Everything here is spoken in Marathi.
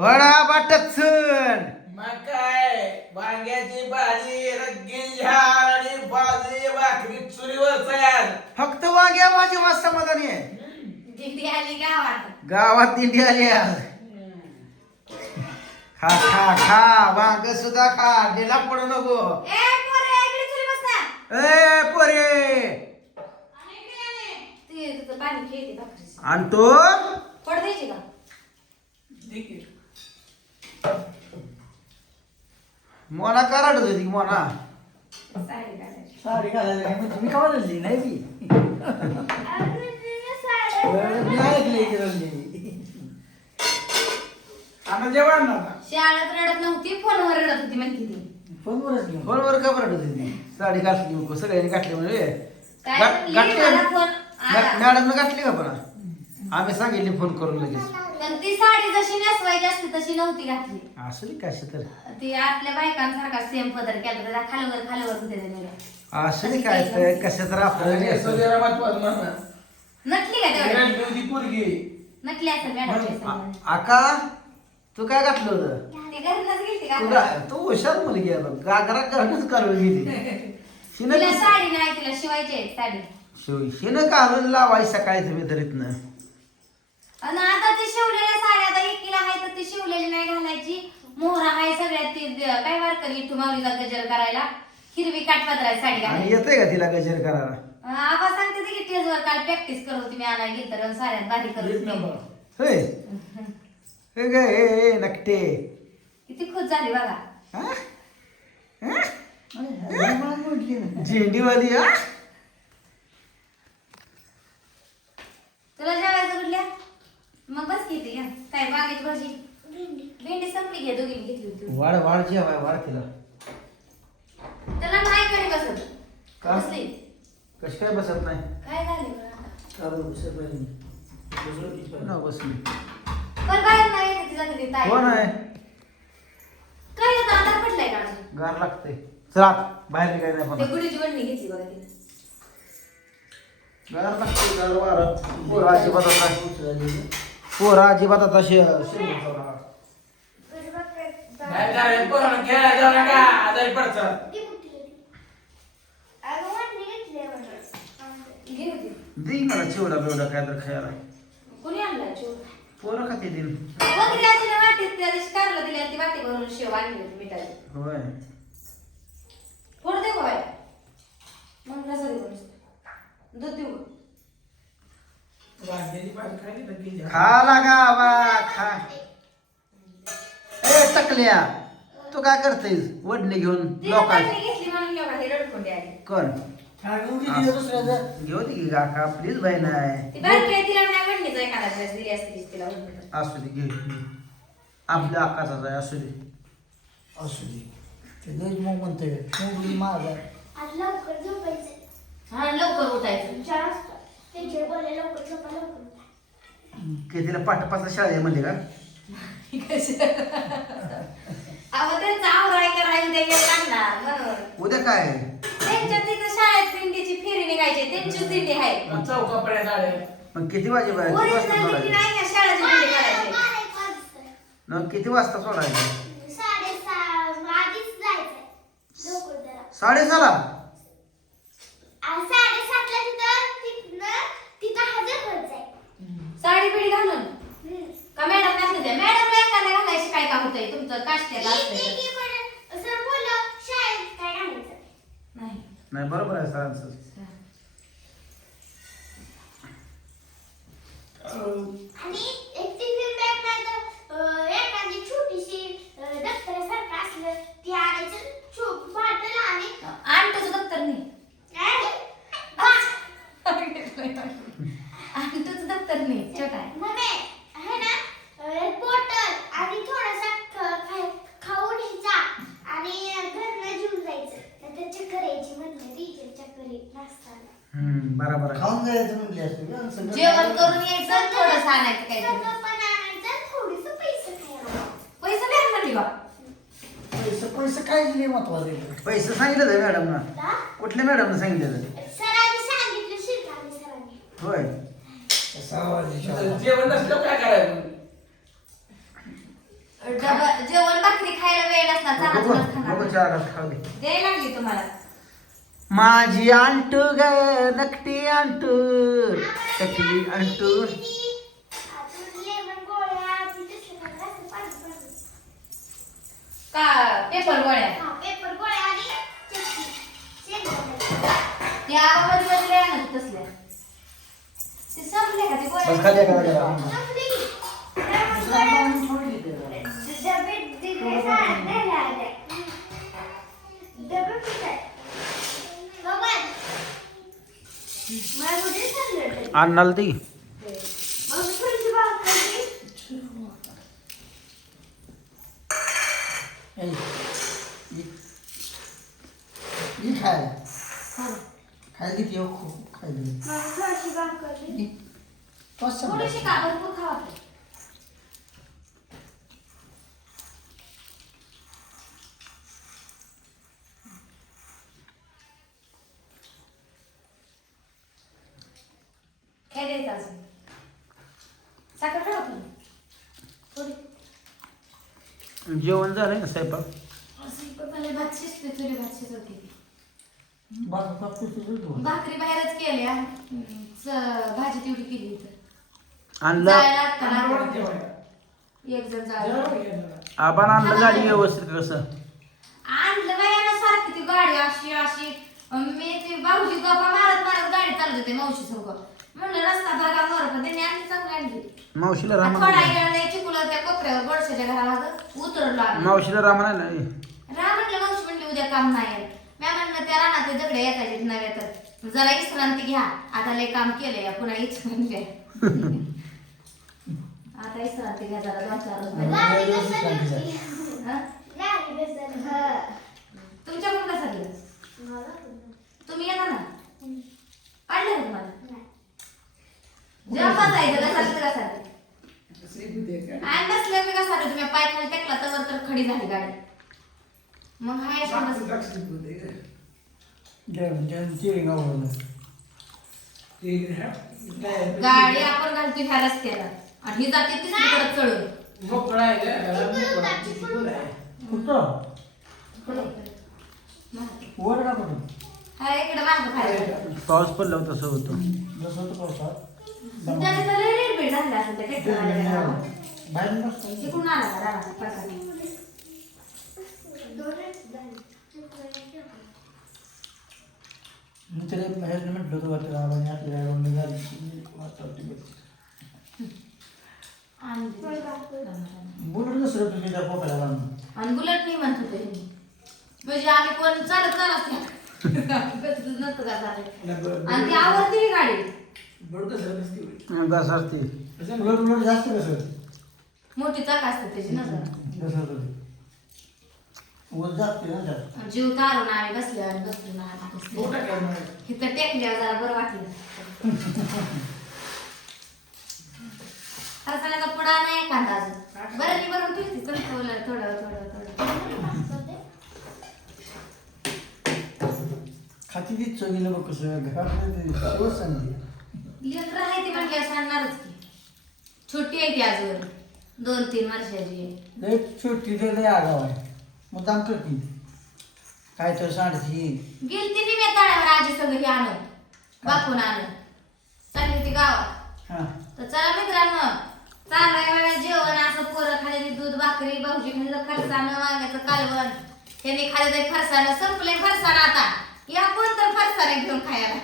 वडा बटचन मग काय वांग्याची भाजी रग्गी झाड आणि भाजी भाकरी चुलीवर तयार. फक्त वाग्या भाजी मस्त समाधानी आहे. दिंडी आली गावात. गावात दिंडी आली आज. खा खा खा वांग सुद्धा खा दिला पडू नको. ए पोरे इकडे चुली बस ना. ए पोरे ते तुझं पाणी खेळते भाकरीच. आणि तो पड द्यायची का? मोना कराडत होती मोना. साडी घालायची. साडी घालायला काय म्हणजे मी का बदलली नाही मी मी ऐकलंय की रडली. आता जेवण नव्हता. शाळेत रडत नव्हती फोनवर रडत होती म्हणते ती. फोनवरच घेऊन फोनवर का बरं होती साडी घातली नको सगळ्यांनी घातली म्हणजे काय म्हणली मला फोन आला. मॅडमनं घातली का पण आम्ही सांगितले फोन करून लगेच. पण ती साडी जशी नेसवायची असते तशी नव्हती घातली. असं कशी तर ती आपल्या बायकांसारखा सेम पदर केला त्याला खालवर होते त्याने. असं काय तर कसं तर आपलं जरा महत्वाचं म्हणा. नटली का तेवढ्या? रडली होती पोरगी. नटली असेल मॅडम. आका तू काय घातलं होतं ती घरूनच गेली का? तुला तू हुशार मुलगी आहे बघ गागरा करणंच करून गेली तिला शिनं साडी नाही तिला शिवायची आहे साडी. शिनं घालून लावाय सकाळी तुम्ही तरीतनं. आणि आता ती शिवलेल्या साड्या आता एकीला आहे तर ती शिवलेली नाही घालायची. मोहरा आहे सगळ्यात ती काय वारकरी विठू माऊलीचा गजर करायला हिरवी काठपदराची साडी आणि घालायची. येतंय का तिला गजर करायला. आबा सांगते ती की टेजवर काल प्रॅक्टिस करत होती मी आणायला गेली तर साड्यात बारीक करत एक नंबर. होती. होय हे ग हे नकटे किती खुश झाली बघा. हा? हा? मला म्हटली ना झेंडीवाली हा तुला जेवायचं कुठल्या मग बस घेते घ्या. काय बागेची भाजी भेंडी संपली घ्या दोघींनी घेतली होती. वाढ वाढ जेवाय वाढ तिला त्याला नाही कडे बसत. का? बसली. कशी काय बसत नाही काय झाले बरं आता? कारण सगळं ना बसली पण बाहेर नाही येते तिचा कधी ताई. कोण आहे काय येतं अंधार पडलाय का अजून? गार लागते चला बाहेर निघाय नाही ते पण गुढीची वडणी घेतली बघा तिने. गार लागते गार वारं पोरं अजिबात आता पोरं अजिबात आता बाहेर जाऊया, पोरांनो खेळायला जाऊ नका, आजारी पडतात. घे होती. दे मला चिवडा बिवडा काय तर खायला कोणी आणलाय चिवडा? पोरं खाते दिन बघ त्या तिने वाटीत त्या दिवशी कारलं दिली आणि ती वाटी भरून शेव आणली होती मिठाची. होय थोडं देऊ का बाय? मग रसा देऊ का? दूध देऊ का? वांग्याची भाजी खाल्ली तर किती झाली? खा लागा बा खा ए टकल्या तू काय करतेस वडणे घेऊन तिने लोकांना वाटणी घेतली म्हणून लोका ते रडकोंडे आले. कोण दुसऱ्याचं घेऊ दे की काका प्लीज बाई नाही ती बारकी आहे, तिला नाही वडणीचा एखादा ड्रेस दिली असती तिला वडणी. असू दे घे आपल्या आकाशाचा आहे असू दे असू दे ते लयच मग म्हणतोय मुली माझा आज लवकर झोपायचं. हा लवकर उठायचं. 4 वाजता. त्यांचे बोलले लवकर झोपा लवकर उठा. की तिला पाठपाचा शाळा आहे म्हणले का अहो त्यांचा आवराय करायला ते वेळ लागणार म्हणून. उद्या काय आहे? त्यांच्या तिथं शाळेत दिंडीची फेरी निघायची त्यांचीच दिंडी आहे. मग चौकापर्यंत आले. मग किती वाजे किती वाजता ओरिजिनल दिंडी सोडायचं नाही का शाळेची दिंडी करायची. 12 वाजता. मग किती वाजता सोडायचं 6:30 आधीच जायचंय. लवकर जरा. 6:30 आज 7:30ला तिथं हजर व्हायचंय. साडी पिढी घालून हम्म. का मॅडम घातली त्या मॅडमला एखाद्या घालायची काय काम होतंय तुमचं काष्ट्याला ठीक असतंय आहे, पण सर बोललं शाळेत काय घालायचं. नाही. नाही बरोबर आहे सरांचं आणि एक टिफिन बॅग नाही तर एखादी छोटीशी दप्तरासारखं असलं ती आणायचं बॉटल आणि आणि तुझं दप्तर नाही काय? आणि तुझं दप्तर नाही छोटा आहे. मम्मी आहे ना बॉटल आणि थोडासा खाऊन घ्यायचा आणि घरनं घेऊन जायचं. नंतर चक्कर यायची म्हणलं टीचर चक्कर येत नसताना. बरोबर आहे खाऊन जायचं म्हणले असं जेवण करून यायचं थोडंसं आणायचं काहीतरी. सगळं पण आणायचं थोडंसं पैसे खायला. पैसे द्या म्हणली बा. पैसे काय नाही महत्वाचं आहे. पैसे सांगितलं आहे मॅडमना का? कुठल्या मॅडमनं सांगितलं सरांनी सांगितलं शिरकामी सरांनी. होय 6 वाजता जेवण नसलं काय करायचं? जेवण भाकरी खायला वेळ नसणार चला बघू तुम्हाला खाणार. बघू चार खाऊ दे. द्यायला लागली तुम्हाला माझी अंटू ग नकटी अंटू टकली अंटू अजून लेमन गोळ्या आधी तसं असं पाणी का पेपर गोळ्या हा पेपर गोळ्या आणि चटणी शेंगदाणे त्या आवाज बदल्या ना तसल्या ते संपले का ते बस गोळ्या खाली का जरा. संपली. दुसरा लावून थोडी देते. डबे दिले सांगितले आले. डबे कुठे? बाबा. मला कुठे सांगितलं? अन्नाला ती मग थोडीशी भाकरी. ए, ही खायला खायला किती हो खायला मला थोडीशी भाकरी. तोच संपला. थोडीशी का भरपूर खावा काय द्यायचं अजून साखर टाका तुम्ही थोडी जेवण झालंय ना स्वयंपाक असं पण मला भात शिजते तुरी भात शिजवते बाकी तुझं तू. भाकरी बाहेरच केल्या भाजी तेवढी केली इथं आणलं जायला आता आम्हाला लागलं. जेवायला. एक जण जायला जेवायला घ्यायला. आपण आणलं गाडी व्यवस्थित कसं आणलं बाया सारखी ती गाडी अशी अशी मी ती भाऊजी गप्पा मारत मारत गाडी चालत होते मावशी संग म्हणलं रस्ता भागा मोर पण त्यांनी आणली चांगली आणली मावशीला थोडा रामा वेळ नाही चिकुला त्या कोपऱ्यावर बडशाच्या घरामागं उतरलो आम्ही मावशीला रामा नाही राम म्हटलं मावशी म्हणली उद्या काम नाही मी म्हणलं त्या रानात ते दगडे येतात नव्हे तर जरा विश्रांती घ्या आता लय काम केलंय पुन्हा विश्रांती घ्या आता विश्रांती घ्या जरा 2-4 रोज गाडी कसं घेतली? हा? गाडी कसं? तुमच्याकडून कसं गेलं मला पण. तुम्ही येणार ना पाडलं का तुम्हाला नाही. जेव्हा बसायचं कसा कसा श्रीबुद्ध आहे का? आणि नसलं मी कसा तुम्ही पाय खाली टेकला तर खडी झाली गाडी मग हाय अशी बस द्राक्ष श्रीबुद्ध आहे का? जेवण चिरिंग आवडलं. ते ह्या- काय- गाडी आपण घालतो ह्या रस्त्याला आणि ही जाते तिसरीकडे चढून मोकळा आहे का? ह्याला मोकळा आहे. चिकूल आहे. कुठं वर का कुठं हा इकडे मागं खाली पाऊस पडला होता तसं होतं जसं होतं पावसात त्याने तर लय रेडबेड झाले असेल त्या ट्रॅक्टर आलेल्या गावात. बाहेर नसतं. तिकडून आला का रानात पडकाने? दोनच झाले. चुकलं मी त्याला ह्याला म्हटलं होतं वाटतं आबाने आपल्या गावाला झाली वाटतं बघ. आणि बुलेट नसलं तुम्ही त्या पोकाला बांधून. आणि बुलेट नाही म्हणत होते मी. म्हणजे आम्ही कोण चालत नसतं का चालत आणि ती आवडती गाडी बरोबर कसं नसते होय. बस असते बुलेट जास्त कसं मोठी चाक असते त्याची ना जरा. कसं होतं ते. वर जाते ना त्यात. जीव तारून आम्ही बसले आणि बसलो ना आम्ही बसले. मोठा काय नाही. इथं टेकल्यावर जरा बरं वाटलं खरसाण्याचा पुडा नाही कांदा अजून बरं मी बरं ठेवते थोडं थोडं थोडं थोडं खाती ती चवीला बघ कसं घरात सवय सांगली. लेकरं आहे ती म्हटल्या सांगणारच की छोटी आहे ती अजून 2-3 वर्षाची आहे. लय छोटी ते लय आगाव आहे मुद्दाम करती काय तर सांडती गेलती ती मी ताळ्यावर आजी सगळी आणून बापून आणून चालली ती गावात हां तर चला मित्रांनो चाललंय बघा जेवण असं पोरं खाली दूध भाकरी भाऊजी खाली फरसाणं वांग्याचं कालवण त्यांनी खाली फरसाणं संपले फरसाणं आता या कोण तर फरसाणे घेऊन खायला